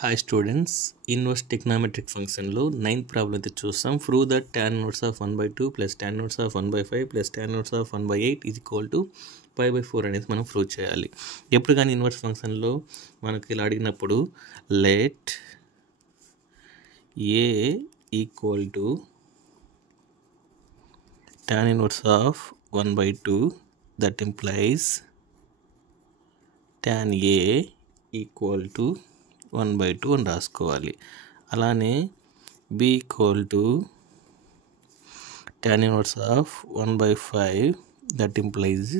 Hi students, inverse trigonometric ఫంక్షన్లో 9th problem అయితే చూస్తాం. Prove that tan inverse of 1/2 plus tan inverse of 1/5 plus tan inverse of 1/8 is equal to π/4 అనేది మనం prove చేయాలి. ఎప్పుడు కానీ ఇన్వర్స్ ఫంక్షన్లో మనకి ఇలా అడిగినప్పుడు let A equal to tan inverse of 1/2 that implies tan A equal to 1/2 అని రాసుకోవాలి. అలానే b equal to tan inverse of 1/5 that implies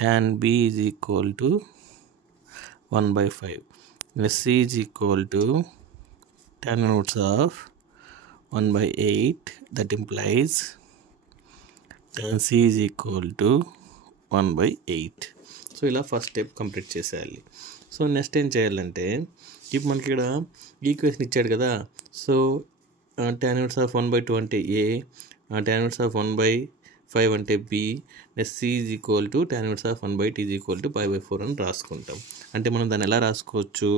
tan b is equal to 1/5. c is equal to tan inverse of 1/8 that implies tan c is equal to 1/8. So ఇలా first step complete చేసేయాలి. So next ఏం చేయాలంటే, ఇప్పుడు మనకి ఇక్కడ equation ఇచ్చాడు కదా. So tan inverse of 1/2 అంటే ఏ, tan inverse of 1/5 అంటే B, next C is equal to tan inverse of 1/8 is equal to π/4 అని రాసుకుంటాం. అంటే మనం దాన్ని ఎలా రాసుకోవచ్చు,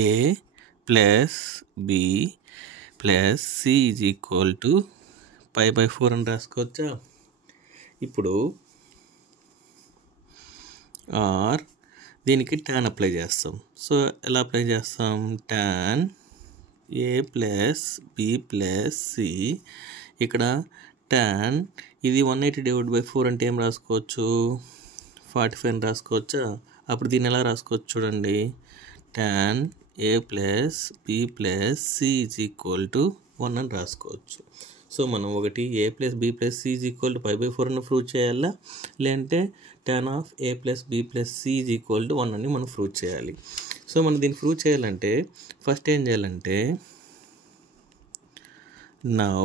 A plus B plus C is equal to π/4 అని రాసుకోవచ్చా. ఇప్పుడు ఆర్ దీనికి tan అప్లై చేస్తాం. సో ఎలా అప్లై చేస్తాం, tan A plus B plus C, ఇక్కడ tan ఇది 180/4 అంటే ఏం రాసుకోవచ్చు, 45 అని రాసుకోవచ్చా. అప్పుడు దీన్ని ఎలా రాసుకోవచ్చు చూడండి, tan A plus B plus C is equal to 1 అని రాసుకోవచ్చు. సో మనం ఒకటి A plus B plus C is equal to π/4 అని ప్రూవ్ చేయాలా, లేదంటే tan of A plus B plus C is equal to 1 అని మనం ప్రూవ్ చేయాలి. సో మనం దీన్ని ప్రూవ్ చేయాలంటే ఫస్ట్ ఏం చేయాలంటే, now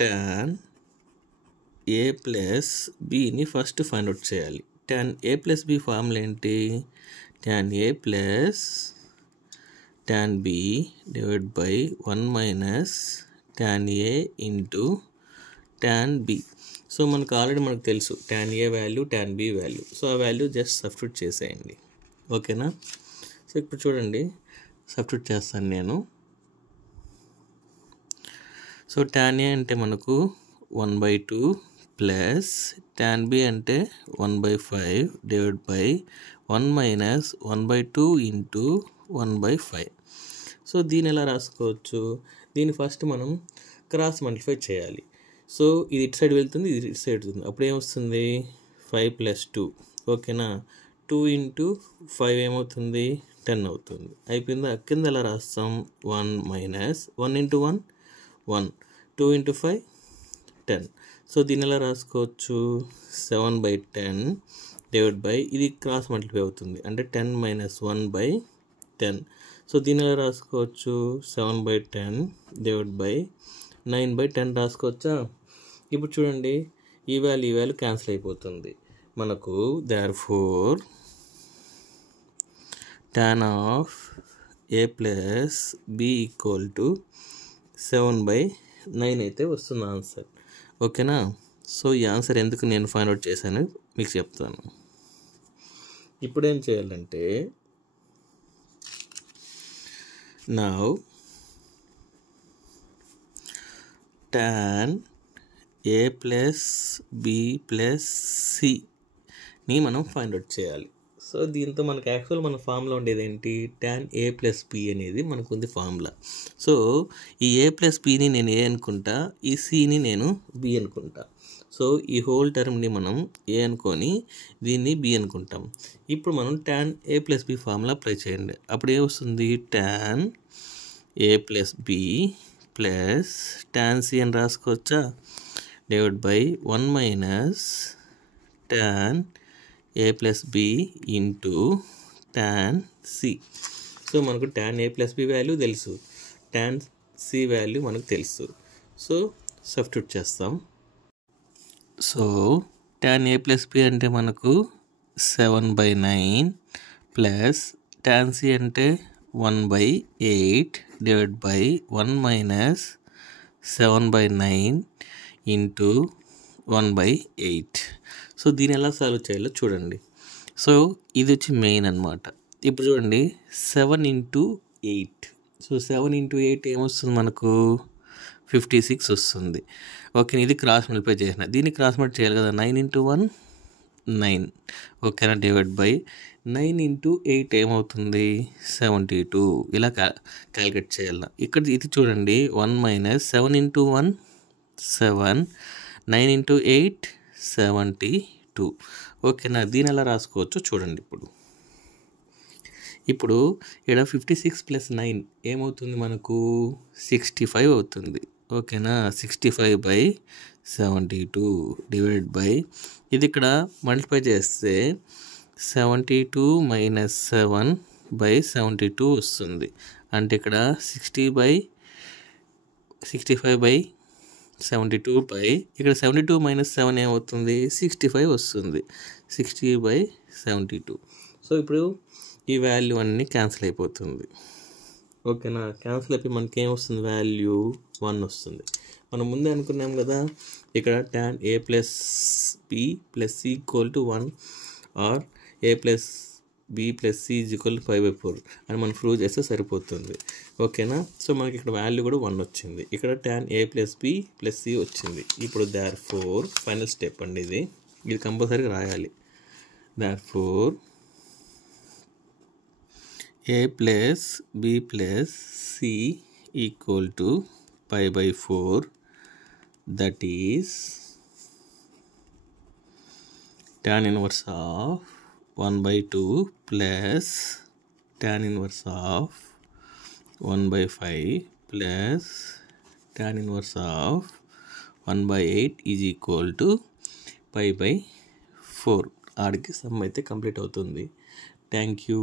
tan A plus బిని first find out చేయాలి. tan A plus B formula ఏంటి, tan A plus tan b divided by 1 minus tan a into tan b. So మనకు ఆల్రెడీ మనకు తెలుసు tan a value tan b value. So ఆ value just substitute చేసేయండి, ఓకేనా. So ఇప్పుడు చూడండి, substitute చేస్తాను నేను. సో tan a అంటే మనకు 1/2 ప్లస్ tan b అంటే 1/5 divide by 1 minus 1/2 into 1/5. So దీన్ని ఎలా రాసుకోవచ్చు, దీన్ని ఫస్ట్ మనం క్రాస్ మల్టిప్లై చేయాలి. సో ఇది ఇటు సైడ్ వెళ్తుంది, ఇది ఇటు సైడ్ వెళ్తుంది. అప్పుడు ఏమొస్తుంది, 5 + 2, ఓకేనా. 2 × 5 ఏమవుతుంది, 10 అవుతుంది. అయిపోయిందా. కింద ఎలా రాస్తాం, 1 మైనస్ 1 × 1 1, 2 × 5 10. సో దీన్ని ఎలా రాసుకోవచ్చు, 7/10 డివైడ్ బై, ఇది క్రాస్ మల్టిప్లై అవుతుంది అంటే 10 - 1/10. సో దీన్ని ఎలా రాసుకోవచ్చు, 7/10 డివైడ్ బై 9/10 రాసుకోవచ్చా. ఇప్పుడు చూడండి, ఈ వాల్యూ క్యాన్సిల్ అయిపోతుంది మనకు. Therefore tan of A plus B equal to 7/9 అయితే వస్తుంది ఆన్సర్, ఓకేనా. సో ఈ ఆన్సర్ ఎందుకు నేను ఫైండ్ అవుట్ చేశాను మీకు చెప్తాను. ఇప్పుడు ఏం చేయాలంటే, now tan A plus B plus సిని మనం ఫైండ్ అవుట్ చేయాలి. సో దీంతో మనకు యాక్చువల్ మన ఫార్ములా ఉండేది ఏంటి, tan ఏ ప్లస్ బి అనేది మనకు ఉంది ఫార్ములా. సో ఈ ఏ ప్లస్ బిని నేను ఏ అనుకుంటా, ఈ సిని నేను బి అనుకుంటా. సో ఈ హోల్ టర్మ్ని మనం ఏ అనుకొని దీన్ని బి అనుకుంటాం. ఇప్పుడు మనం tan A plus B formula apply చేయండి. అప్పుడు ఏమొస్తుంది, tan A plus B plus tan C అని రాసుకోవచ్చా, divide by 1 minus tan A plus B into tan C. So మనకు tan A plus B value తెలుసు, tan సి వాల్యూ మనకు తెలుసు. So substitute చేస్తాం. So tan A plus B అంటే మనకు 7/9 plus tan C అంటే 1/8 డివైడ్ బై 1 మైనస్ 7/9 ఇంటూ 1/8. సో దీన్ని ఎలా సాల్వ్ చేయాలో చూడండి. సో ఇది వచ్చి మెయిన్ అనమాట. ఇప్పుడు చూడండి 7 × 8. సో 7 × 8 ఏమొస్తుంది మనకు 56 వస్తుంది. ఓకే, ఇది క్రాస్ మల్టిప్లై చేసిన, దీన్ని క్రాస్ మల్టిప్లై చేయాలి కదా. 9 × 1 9. ఓకేనా, డివైడ్ బై 9 × 8 ఏమవుతుంది 72. ఇలా క్యాలిక్యులేట్ చేయాలి. ఇక్కడ ఇది చూడండి 1 - 7 × 1 7, 9 × 8 72. ఓకేనా, దీని ఎలా రాసుకోవచ్చు చూడండి. ఇప్పుడు ఇక్కడ 56 + 9 ఏమవుతుంది మనకు 65 అవుతుంది. ఓకేనా, 65/72 డివైడ్ బై ఇది ఇక్కడ మల్టిప్లై చేస్తే 72 - 7/72 వస్తుంది. అంటే ఇక్కడ 65/72 ఇక్కడ 72 - 7 ఏమవుతుంది 65 వస్తుంది. 60/72. సో ఇప్పుడు ఈ వాల్యూ అన్నీ క్యాన్సిల్ అయిపోతుంది. ఓకేనా, క్యాన్సిల్ అయిపోయి మనకి ఏమొస్తుంది వాల్యూ 1 వస్తుంది. మనం ముందే అనుకున్నాం కదా, ఇక్కడ tan a + b + c = 1 are a + b + c = 5/4 అని మనం ప్రూవ్ చేస్తే సరిపోతుంది. ఓకేనా, సో మనకి ఇక్కడ వాల్యూ కూడా 1 వచ్చింది. ఇక్కడ tan a + b + c వచ్చింది. ఇప్పుడు therefore ఫైనల్ స్టెప్ అండి, ఇది కంపల్సరీగా రాయాలి. therefore a + b + c = 5/4, that is tan inverse of 1/2 plus tan inverse of 1/5 plus tan inverse of 1/8 is equal to 5/4. ఆడికి సమ్ అయితే కంప్లీట్ అవుతుంది. Thank you.